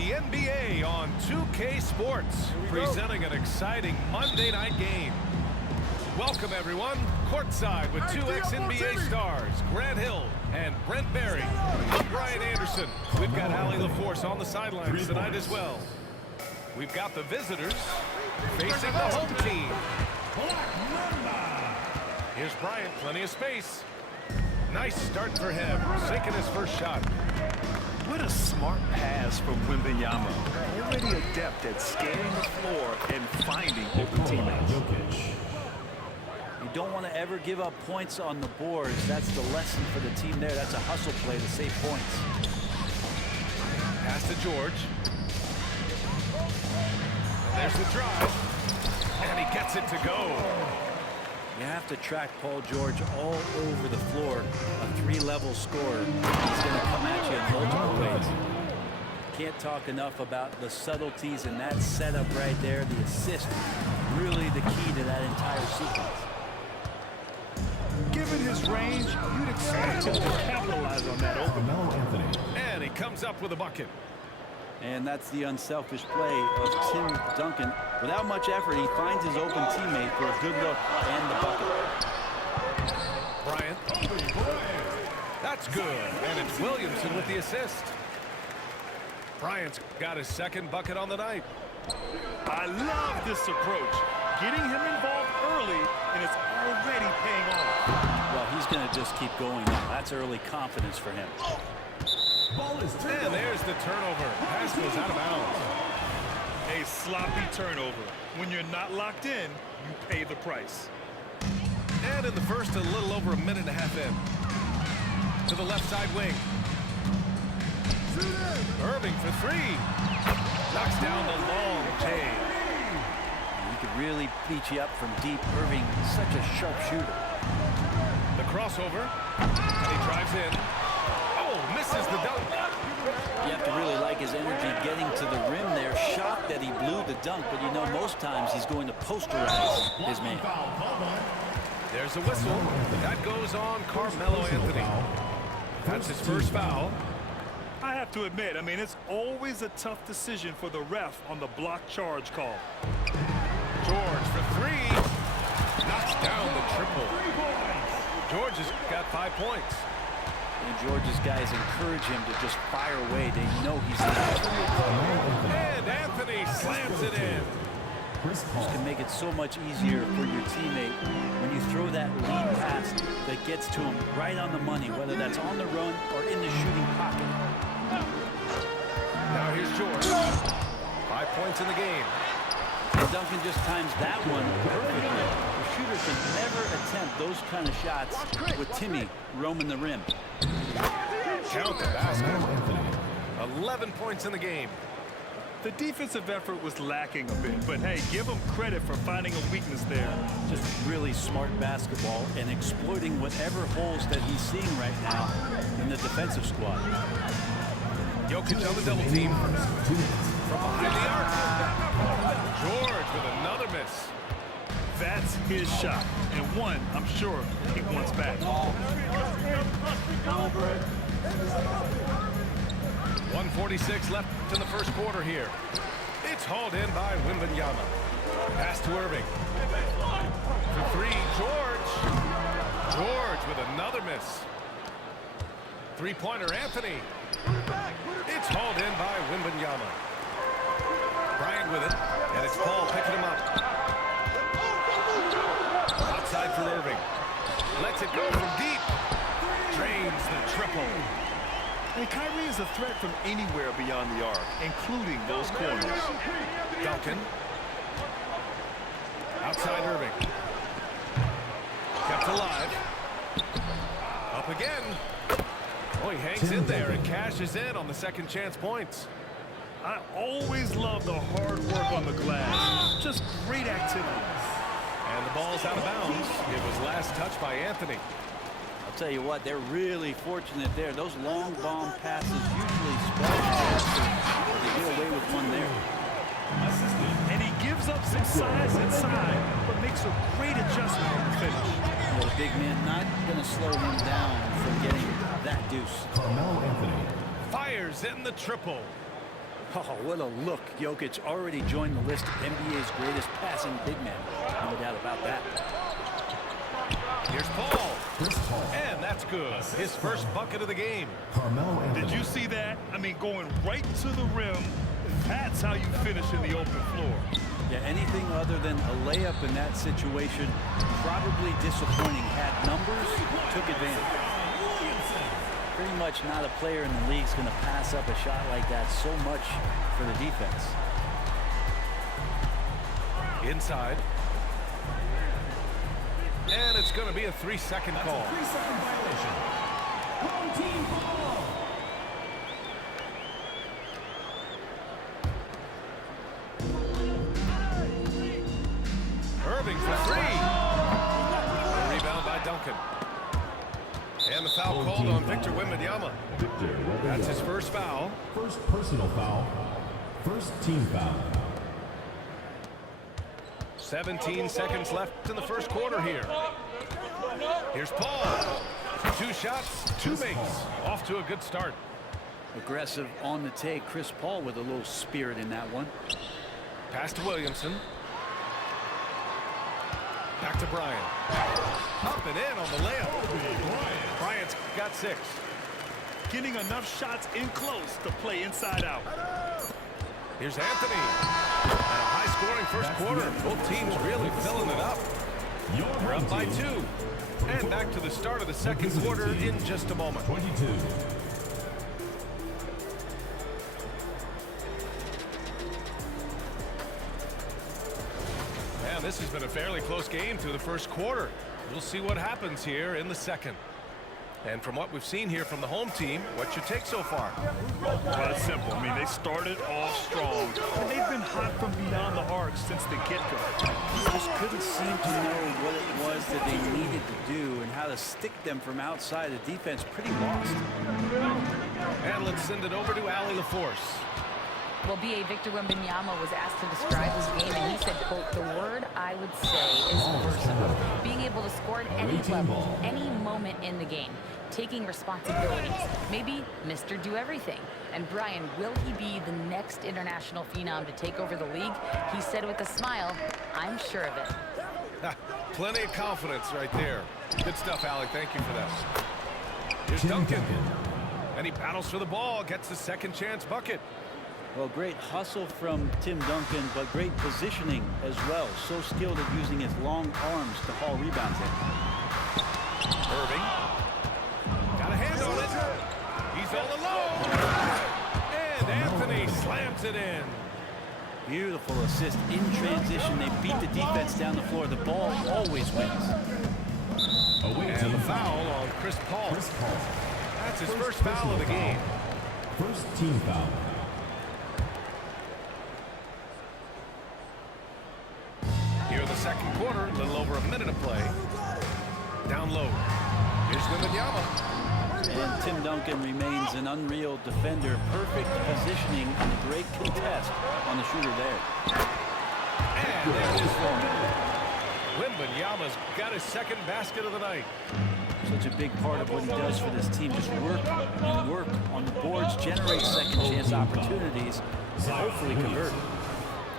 the NBA on 2K Sports, presenting an exciting Monday night game. Welcome, everyone. Courtside with two ex-NBA stars, Grant Hill and Brent Berry. I'm Brian Anderson. We've got Allie LaForce on the sidelines tonight as well. We've got the visitors facing the home team. Here's Bryant, plenty of space. Nice start for him, sinking his first shot. What a smart pass from Wembanyama. Already adept at scanning the floor and finding open teammates. You don't want to ever give up points on the boards. That's the lesson for the team there. That's a hustle play to save points. Pass to George. And there's the drive. And he gets it to go. You have to track Paul George all over the floor. A three-level scorer. He's going to come at you in multiple ways. Can't talk enough about the subtleties in that setup right there. The assist, really the key to that entire sequence. Given his range, you'd expect him to capitalize on that open. And he comes up with a bucket. And that's the unselfish play of Tim Duncan. Without much effort, he finds his open teammate for a good look and the bucket. Bryant. That's good. And it's Williamson with the assist. Bryant's got his second bucket on the night. I love this approach. Getting him involved early, and it's already paying off. Well, he's going to just keep going now. That's early confidence for him. And there's the turnover. Pass goes out of bounds. A sloppy turnover. When you're not locked in, you pay the price. And in the first, a little over a minute and a half in. To the left side wing. Irving for three. Knocks down the long J. He could really beat you up from deep. Irving is such a sharp shooter. The crossover. And he drives in. Misses the dunk. You have to really like his energy getting to the rim there. Shocked that he blew the dunk, but you know most times he's going to posterize his man. There's a whistle. That goes on Carmelo Anthony. That's his first foul. I have to admit, I mean, it's always a tough decision for the ref on the block charge call. George for three. Knocks down the triple. George has got 5 points. And George's guys encourage him to just fire away. They know he's there. And Anthony slams it in. This can make it so much easier for your teammate when you throw that lead pass that gets to him right on the money, whether that's on the run or in the shooting pocket. Now here's George. 5 points in the game. And Duncan just times that one perfectly. The shooter can never attempt those kind of shots with Timmy roaming the rim. Count the basket. 11 points in the game. The defensive effort was lacking a bit, but hey, give him credit for finding a weakness there. Just really smart basketball and exploiting whatever holes that he's seeing right now in the defensive squad. Jokic on the double team. From behind the arc. George with another miss. That's his shot, and one I'm sure he wants back. 1:46 left in the first quarter here. It's hauled in by Wembanyama. Pass to Irving. For three, George. George with another miss. Three-pointer, Anthony. It's hauled in by Wembanyama. Bryant with it, and it's Paul picking him up. Outside for Irving. Lets it go from deep. Drains the triple. And Kyrie is a threat from anywhere beyond the arc, including those corners. Duncan. Outside Irving. Kept alive. Up again. Oh, he hangs in there and cashes in on the second chance points. I always love the hard work on the glass. Just great activity. And the ball's out of bounds. It was last touched by Anthony. I'll tell you what, they're really fortunate there. Those long bomb passes usually spark faster. They get away with one there. And he gives up some size inside, but makes a great adjustment on the finish. Well, the big man not going to slow him down from getting that deuce. Fires in the triple. Oh, what a look. Jokic already joined the list of NBA's greatest passing big men. No doubt about that. Here's Paul. And that's good. His first bucket of the game. Carmelo. Did you see that? I mean, going right to the rim. That's how you finish in the open floor. Yeah, anything other than a layup in that situation, probably disappointing. Had numbers, took advantage. Pretty much not a player in the league is going to pass up a shot like that. So much for the defense. Inside. And it's going to be a 3-second call. 3-second violation. Home team ball. Irving for three. A rebound by Duncan. And the foul called on Victor Wembanyama. That's his first foul. First personal foul. First team foul. 17 seconds left in the first quarter here. Here's Paul. 2 shots, 2 makes. Off to a good start. Aggressive on the take. Chris Paul with a little spirit in that one. Pass to Williamson. Back to Bryant. Up and in on the layup. Bryant's got 6. Getting enough shots in close to play inside out. Here's Anthony. And a high-scoring first quarter. Both teams really filling it up. They're up by 2. And back to the start of the second quarter in just a moment. 22. Man, this has been a fairly close game through the first quarter. We'll see what happens here in the second. And from what we've seen here from the home team, what's your take so far? Well, it's simple. I mean, they started off strong, and they've been hot from beyond the arc since the get-go. Just couldn't seem to know what it was that they needed to do and how to stick them from outside. The defense pretty lost. And let's send it over to Allie LaForce. Well, B.A. Victor Wembanyama was asked to describe his game, and he said, quote, "The word I would say is versatile. Being able to score at any level, any moment in the game, taking responsibilities, maybe Mr. Do-Everything." And Brian, will he be the next international phenom to take over the league? He said with a smile, "I'm sure of it." Plenty of confidence right there. Good stuff, Allie. Thank you for that. Here's Duncan. And he battles for the ball, gets the second chance bucket. Well, great hustle from Tim Duncan, but great positioning as well. So skilled at using his long arms to haul rebounds in. Irving. Got a hand on it. He's all alone. And Anthony slams it in. Beautiful assist in transition. They beat the defense down the floor. The ball always wins. And the foul on Chris Paul. That's his first foul of the game. First team foul. Here in the second quarter, a little over a minute of play. Down low. Here's Wembanyama. And Tim Duncan remains an unreal defender. Perfect positioning and a great contest on the shooter there. And there it is for him. Wembanyama's got his second basket of the night. Such a big part of what he does for this team. Just work and work on the boards, generate second chance opportunities, and hopefully convert.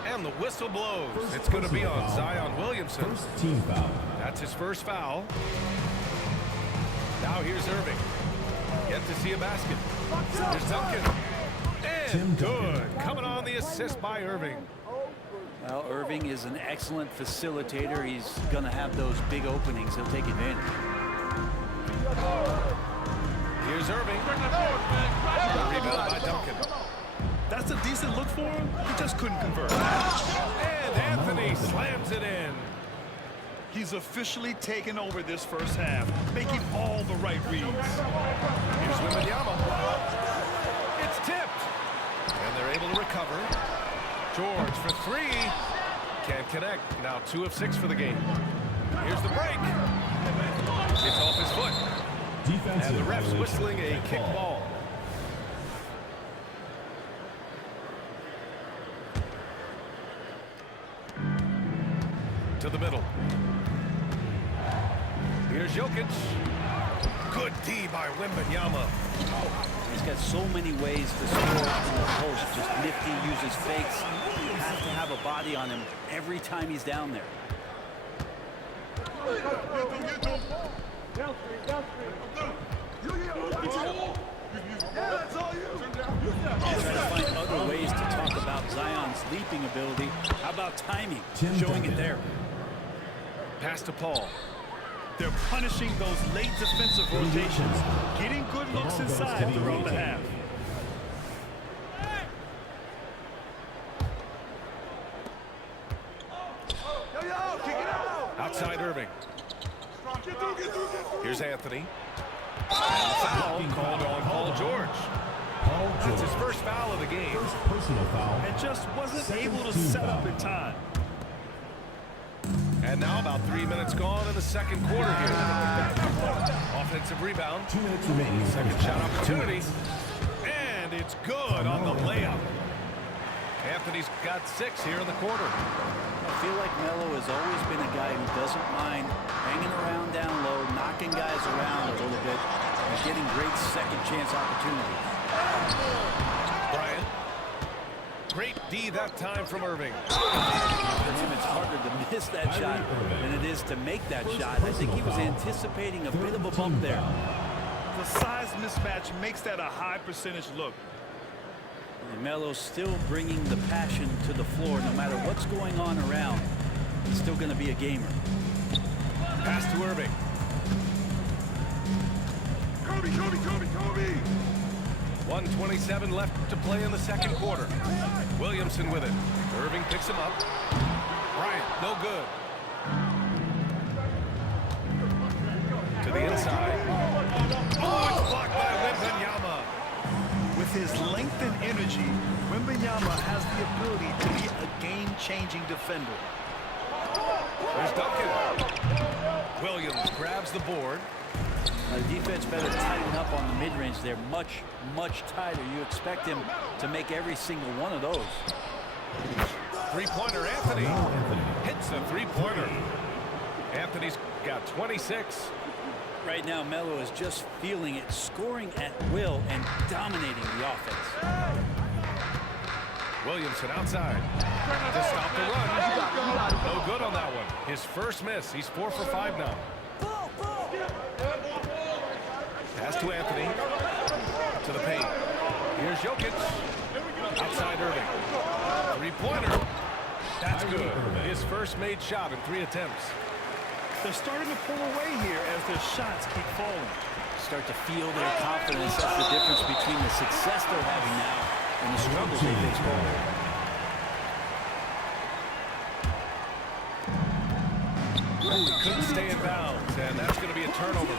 And the whistle blows. It's going to be on Zion Williamson. First team foul. That's his first foul. Now here's Irving. Yet to see a basket. Here's Duncan. And good. Coming on the assist by Irving. Well, Irving is an excellent facilitator. He's going to have those big openings. He'll take advantage. Here's Irving. Rebound by Duncan. That's a decent look for him. He just couldn't convert. And Anthony slams it in. He's officially taken over this first half, making all the right reads. Here's Wembanyama. It's tipped. And they're able to recover. George for three. Can't connect. Now 2 of 6 for the game. Here's the break. It's off his foot. Defensive And the ref's violation. whistling a kick ball. To the middle. Here's Jokic. Good D by Wembanyama. He's got so many ways to score in the post. Just nifty, uses fakes. You have to have a body on him every time he's down there. Trying to find other ways to talk about Zion's leaping ability. How about timing? Showing it there. Pass to Paul. They're punishing those late defensive rotations, getting good looks inside throughout the half. Outside Irving. Here's Anthony. And foul called on Paul George. That's his first foul of the game. Personal foul. And just wasn't able to set up in time. And now about 3 minutes gone in the second quarter here. Offensive rebound. 2 minutes remaining. Second shot opportunity. And it's good on the layup. Anthony's got 6 here in the quarter. I feel like Melo has always been a guy who doesn't mind hanging around down low, knocking guys around a little bit, and getting great second chance opportunities. Bryant. Great D that time from Irving. For him, it's harder to miss that shot than it is to make that shot. I think he was anticipating a bit of a bump there. The size mismatch makes that a high percentage look. And Melo's still bringing the passion to the floor. No matter what's going on around, he's still going to be a gamer. Pass to Irving. Kobe! 1:27 left to play in the second quarter. Williamson with it. Irving picks him up. Bryant, no good. To the inside. Oh, it's blocked by Wembanyama. With his length and energy, Wembanyama has the ability to be a game-changing defender. There's Duncan. Williams grabs the board. The defense better tighten up on the mid-range. They're much, much tighter. You expect him to make every single one of those. Three-pointer, Anthony. Hits a three-pointer. Anthony's got 26. Right now, Melo is just feeling it, scoring at will and dominating the offense. Williamson outside to stop the run. No good on that one. His first miss. He's 4 for 5 now. Pass to Anthony. To the paint. Here's Jokic. Outside Irving. Three-pointer. That's good. His first made shot in 3 attempts. They're starting to pull away here as their shots keep falling. Start to feel their confidence. That's the difference between the success they're having now and the struggles they face forward. Ooh, he couldn't stay in bounds, and that's going to be a turnover.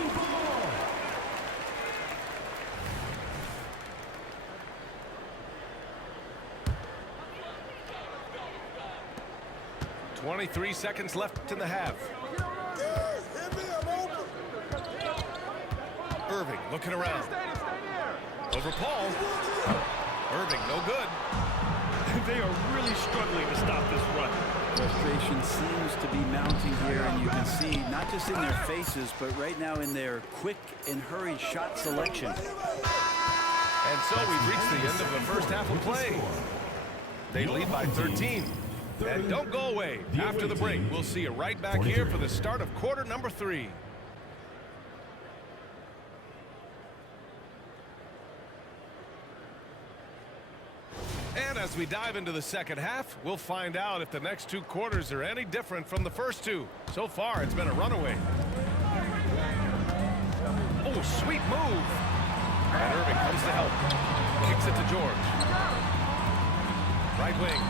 .23 seconds left in the half. Irving looking around. Over Paul. Irving, no good. They are really struggling to stop this run. Frustration seems to be mounting here, and you can see not just in their faces, but right now in their quick and hurried shot selection. And so we've reached the end of the first half of play. They lead by 13. And don't go away. After the break, we'll see you right back here for the start of quarter number 3. And as we dive into the second half, we'll find out if the next 2 quarters are any different from the first 2. So far, it's been a runaway. Oh, sweet move. And Irving comes to help. Kicks it to George. Right wing.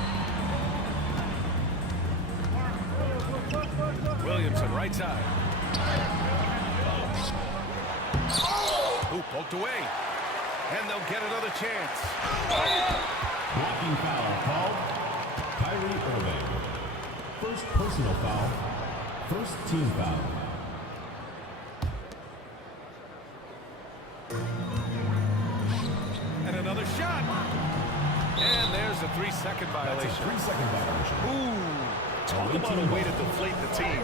Williamson, right side. Ooh, poked away. And they'll get another chance. Blocking foul called Kyrie Irving. First personal foul. First team foul. And another shot. And there's a 3-second violation. 3-second violation. Ooh. Talk about a way to deflate the team.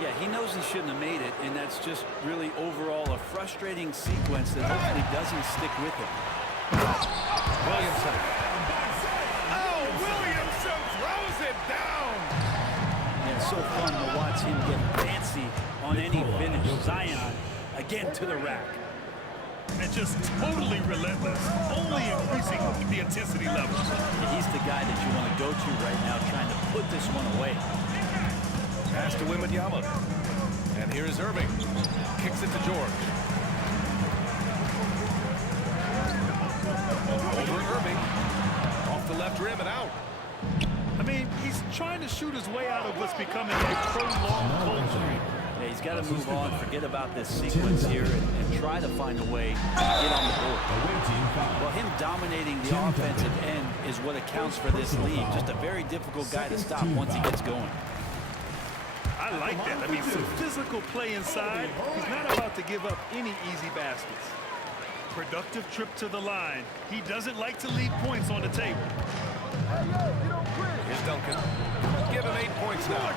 Yeah, he knows he shouldn't have made it, and that's just really overall a frustrating sequence that hopefully doesn't stick with him. Williamson. been so fun to watch him get fancy on any finish. Zion again to the rack. And just totally relentless, only increasing the intensity level. He's the guy that you want to go to right now, trying to put this one away. Pass to Wembanyama. And here's Irving. Kicks it to George. Over Irving. Off the left rim and out. I mean, he's trying to shoot his way out of what's becoming a prolonged cold streak. Yeah, he's got to move on, forget about this sequence here, and try to find a way to get on the board. Well, him dominating the offensive end is what accounts for this lead. Just a very difficult guy to stop once he gets going. I like that. I mean, some physical play inside. He's not about to give up any easy baskets. Productive trip to the line. He doesn't like to leave points on the table. Here's Duncan. Give him 8 points now.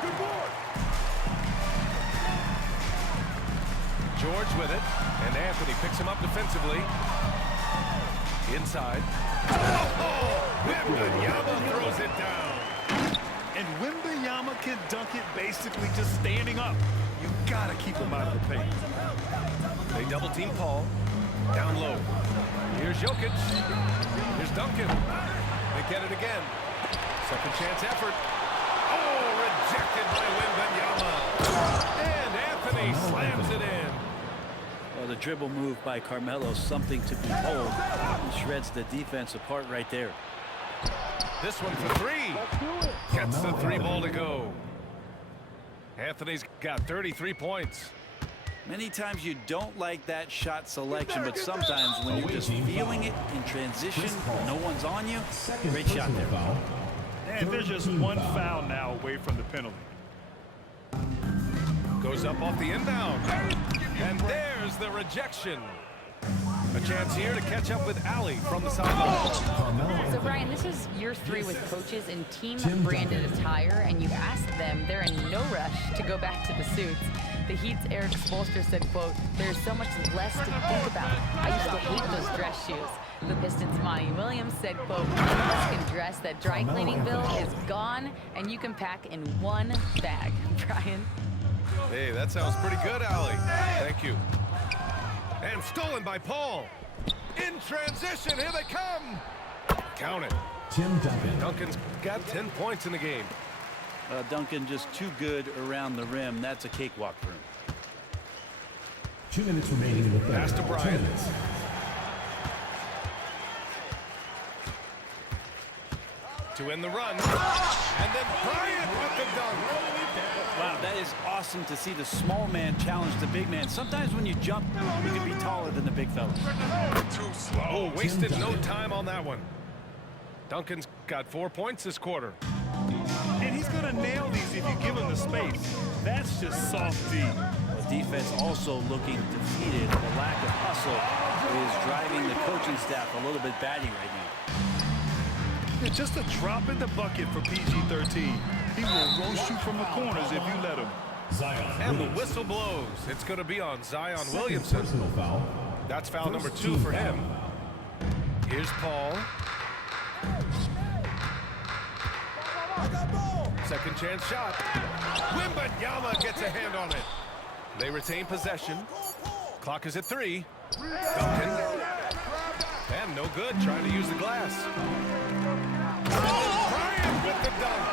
George with it, and Anthony picks him up defensively. Inside. Oh, Wembanyama throws it down. And Wembanyama can dunk it basically just standing up. You gotta keep him out of the paint. They double team Paul. Down low. Here's Jokic. Here's Duncan. They get it again. Second chance effort. Oh, rejected by Wembanyama. And Anthony slams it in. Well, the dribble move by Carmelo, something to behold. He shreds the defense apart right there. This one for three. Gets the 3 ball to go. Anthony's got 33 points. Many times you don't like that shot selection, but sometimes when you're just feeling it in transition, no one's on you, great shot there. And there's just one foul now away from the penalty. Goes up off the inbound. And there's the rejection. A chance here to catch up with Allie from the sideline. So, Brian, this is year 3 with coaches in team-branded attire, and you've asked them, they're in no rush to go back to the suits. The Heat's Eric Spoelstra said, quote, "There's so much less to think about. I used to hate those dress shoes." The Pistons' Monty Williams said, quote, "Mexican dress, that dry cleaning bill is gone, and you can pack in one bag." Brian? Hey, that sounds pretty good, Allie. Thank you. And stolen by Paul. In transition, here they come. Count it. Tim Duncan. Duncan's got 10 points in the game. Duncan just too good around the rim. That's a cakewalk for him. 2 minutes remaining in the third. Pass to Bryant. To end the run. And then Bryant with the dunk. Wow, that is awesome to see the small man challenge the big man. Sometimes when you jump, you can be taller than the big fella. Too slow. Oh, wasted no time on that one. Duncan's got 4 points this quarter. And he's going to nail these if you give him the space. That's just soft D. The defense also looking defeated. The lack of hustle is driving the coaching staff a little bit batty right now. It's just a drop in the bucket for PG-13. He will roast you from the corners if you let him. Zion. And the whistle blows. It's going to be on Zion Williamson. Personal foul. That's foul number 2 for him. Here's Paul. Second chance shot. Wembanyama gets a hand on it. They retain possession. Clock is at 3. Duncan. And no good, trying to use the glass. Bryant with the dunk.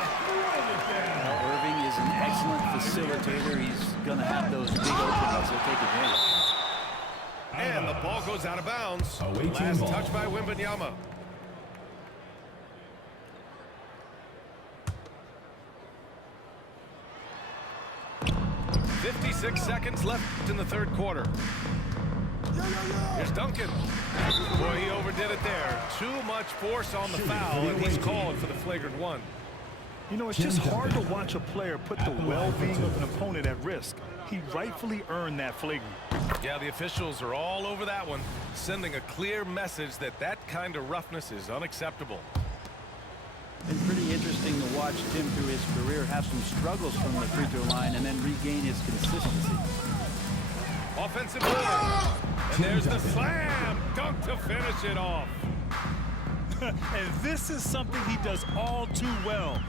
Now, Irving is an excellent facilitator. He's going to have those big openings. He'll take advantage. And the ball goes out of bounds. Away team Last ball. touch by Wembanyama. .56 seconds left in the third quarter. Here's Duncan. Boy, he overdid it there. Too much force on the foul, and he's called for the flagrant one. You know, it's just hard to watch a player put the well-being of an opponent at risk. He rightfully earned that flagrant. Yeah, the officials are all over that one, sending a clear message that that kind of roughness is unacceptable. Been pretty interesting to watch Tim through his career have some struggles from the free throw line and then regain his consistency. Offensive board. And there's the slam dunk to finish it off. And this is something he does all too well.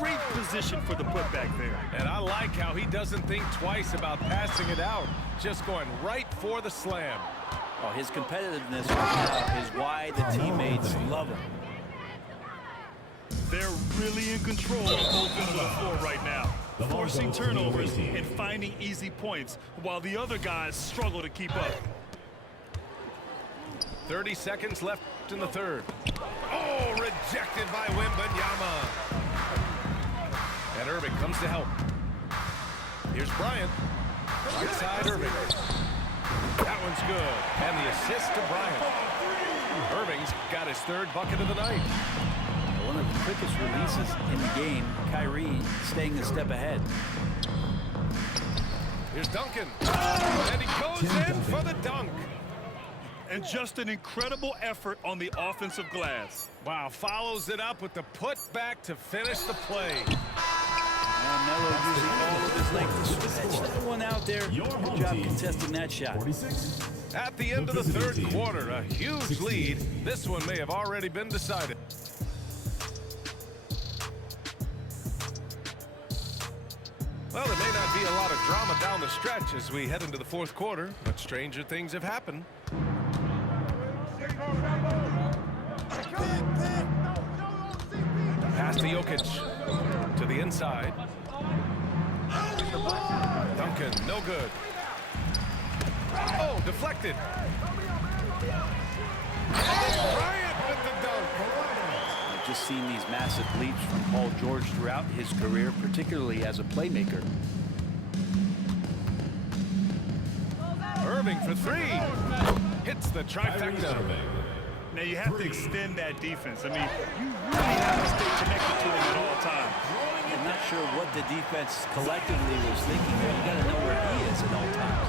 Great position for the putback there. And I like how he doesn't think twice about passing it out, just going right for the slam. Oh, his competitiveness right now is why the teammates love him. They're really in control of both ends of the floor right now, forcing turnovers and finding easy points while the other guys struggle to keep up. 30 seconds left in the third. Oh, rejected by Wembanyama. And Irving comes to help. Here's Bryant. Right side, Irving. That one's good. And the assist to Bryant. Irving's got his third bucket of the night. One of the quickest releases in the game. Kyrie staying a step ahead. Here's Duncan. And he goes in for the dunk. And just an incredible effort on the offensive glass. Wow, follows it up with the putback to finish the play. Carmelo using all of his length to stretch that one out there. Good job contesting that shot. 46. At the end of the third quarter, a huge lead. This one may have already been decided. Well, there may not be a lot of drama down the stretch as we head into the fourth quarter, but stranger things have happened. Pass to Jokic. To the inside. Duncan, no good. Oh, deflected. Oh, Bryant with the dunk. I've just seen these massive leaps from Paul George throughout his career, particularly as a playmaker. Irving for three. Hits the trifecta. Now you have to extend that defense. I mean, you really have to stay connected to him at all times. I'm not sure what the defense collectively was thinking, but you got to know where he is at all times.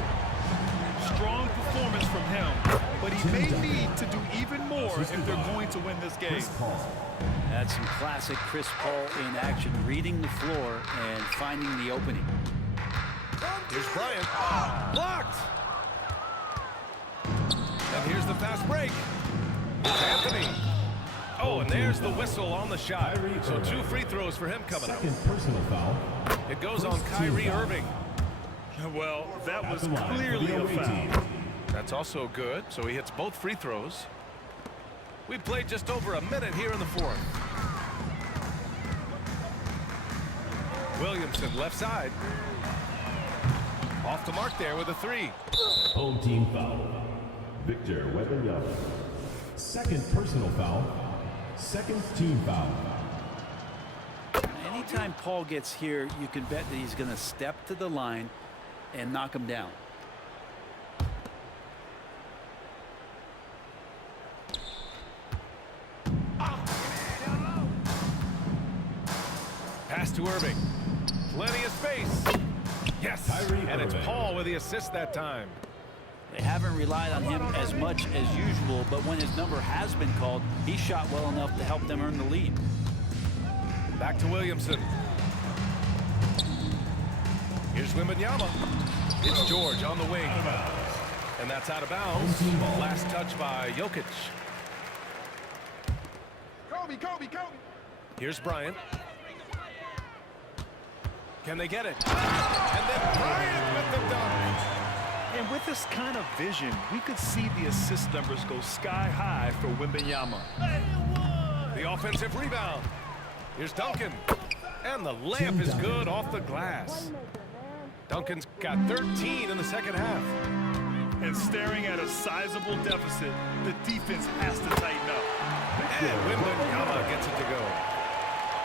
Strong performance from him, but he may need to do even more if they're going to win this game. That's some classic Chris Paul in action, reading the floor and finding the opening. Here's Bryant. Blocked. And here's the fast break. It's Anthony. Oh, and there's the whistle on the shot. So 2 free throws for him coming up. Second personal foul. It goes on Kyrie Irving. Well, that was clearly a foul. That's also good. So he hits both free throws. We played just over a minute here in the fourth. Williamson left side. Off the mark there with a 3. Home team foul. Victor Wembanyama. Second personal foul. Second team foul. Anytime Paul gets here, you can bet that he's going to step to the line and knock him down. Pass to Irving. Plenty of space. Yes, and it's Paul with the assist that time. They haven't relied on him as much as usual, but when his number has been called, he shot well enough to help them earn the lead. Back to Williamson. Here's Wembanyama. It's George on the wing. And that's out of bounds. Last touch by Jokic. Kobe. Here's Bryant. Can they get it? And then Bryant with the dunk. And with this kind of vision, we could see the assist numbers go sky high for Wembanyama. The offensive rebound. Here's Duncan. And the layup is good off the glass. Duncan's got 13 in the second half. And staring at a sizable deficit, the defense has to tighten up. And Wembanyama gets it to go.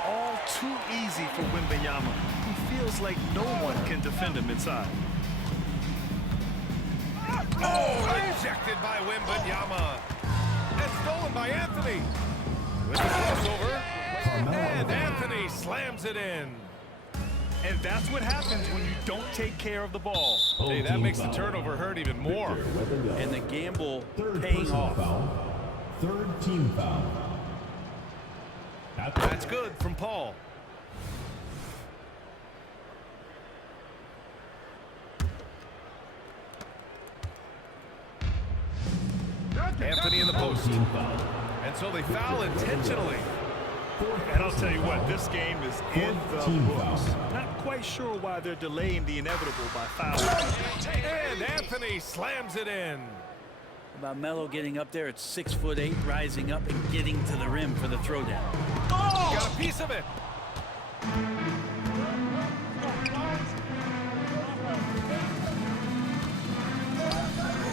All too easy for Wembanyama. He feels like no one can defend him inside. Oh, rejected by Wembanyama. And stolen by Anthony. With the crossover. And Anthony slams it in. And that's what happens when you don't take care of the ball. See, that makes the turnover hurt even more. And the gamble Third paying personal off. foul. Third team foul. That's good from Paul. Anthony in the post. Team foul. And so they foul intentionally. And I'll tell you what, this game is in the team books. foul. Not quite sure why they're delaying the inevitable by foul. And Anthony slams it in. About Melo getting up there at 6'8", rising up and getting to the rim for the throwdown. Got a piece of it.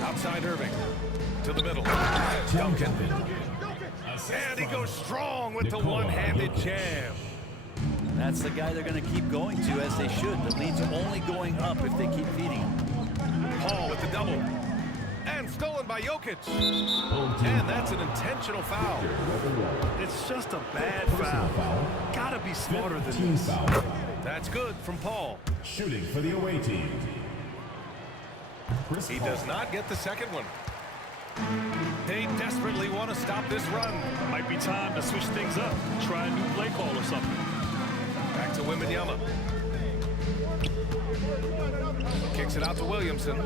Outside Irving. To the middle. Duncan. And he goes strong with the one-handed jam. That's the guy they're going to keep going to, as they should. The lead's only going up if they keep feeding him. Paul with the double. And stolen by Jokic. And that's an intentional foul. It's just a bad foul. Gotta be smarter than Team this. foul. That's good from Paul. Shooting for the away team. Chris He Paul. does not get the second one. They desperately want to stop this run. Might be time to switch things up. Try a new play call or something. Back to Wembanyama. Kicks it out to Williamson.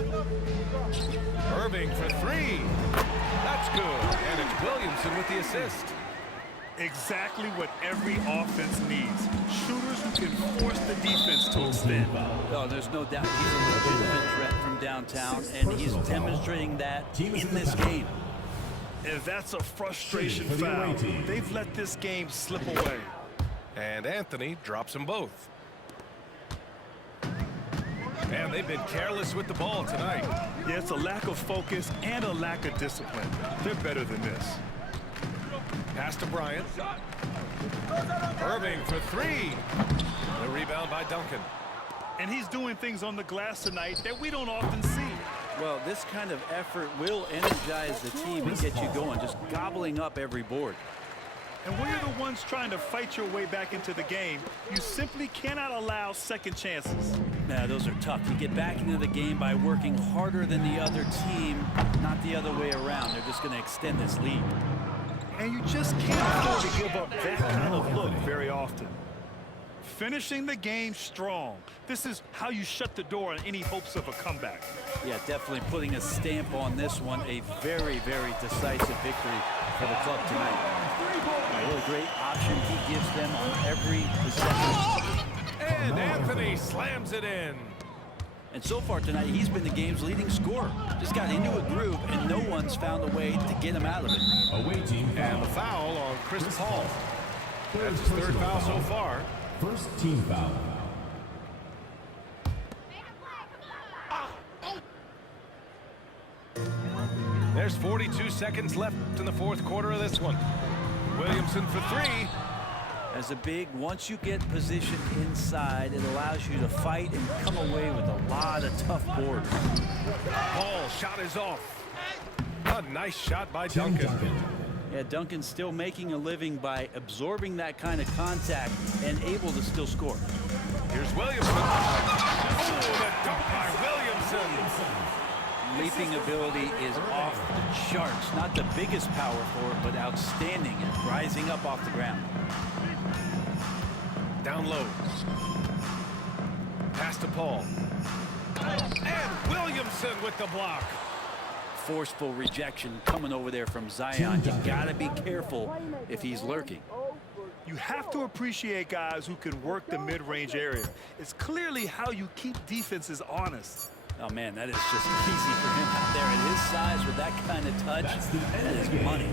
Irving for three. That's good. And it's Williamson with the assist. Exactly what every offense needs. Shooters who can force the defense to extend. Oh, there's no doubt he's a legitimate threat from downtown, and he's demonstrating that in this game. And that's a frustration For the away foul. team. They've let this game slip away. And Anthony drops them both. Man, they've been careless with the ball tonight. Yeah, it's a lack of focus and a lack of discipline. They're better than this. Pass to Bryant. Irving for three. The rebound by Duncan. And he's doing things on the glass tonight that we don't often see. Well, this kind of effort will energize the team and get you going, just gobbling up every board. And when you're the ones trying to fight your way back into the game, you simply cannot allow second chances. Yeah, those are tough. You get back into the game by working harder than the other team, not the other way around. They're just going to extend this lead. And you just can't afford to give up that kind of look very often. Finishing the game strong. This is how you shut the door on any hopes of a comeback. Yeah, definitely putting a stamp on this one. A very, very decisive victory for the club tonight. What a great option he gives them on every possession. And Anthony slams it in. And so far tonight, he's been the game's leading scorer. Just got into a groove, and no one's found a way to get him out of it. Away team And foul. the foul on Chris Paul. That's his third foul so far. First team foul. There's 42 seconds left in the fourth quarter of this one. Williamson for three. As a big, once you get positioned inside, it allows you to fight and come away with a lot of tough boards. Paul shot is off. A nice shot by Tim Duncan. Yeah, Duncan's still making a living by absorbing that kind of contact and able to still score. Here's Williamson. Oh, the dunk by Williamson. Leaping ability is off the charts. Not the biggest power forward, but outstanding at rising up off the ground. Down low. Pass to Paul. And Williamson with the block. Forceful rejection coming over there from Zion. You gotta be careful if he's lurking. You have to appreciate guys who can work the mid-range area. It's clearly how you keep defenses honest. Oh man, that is just easy for him out there at his size with that kind of touch. That is money.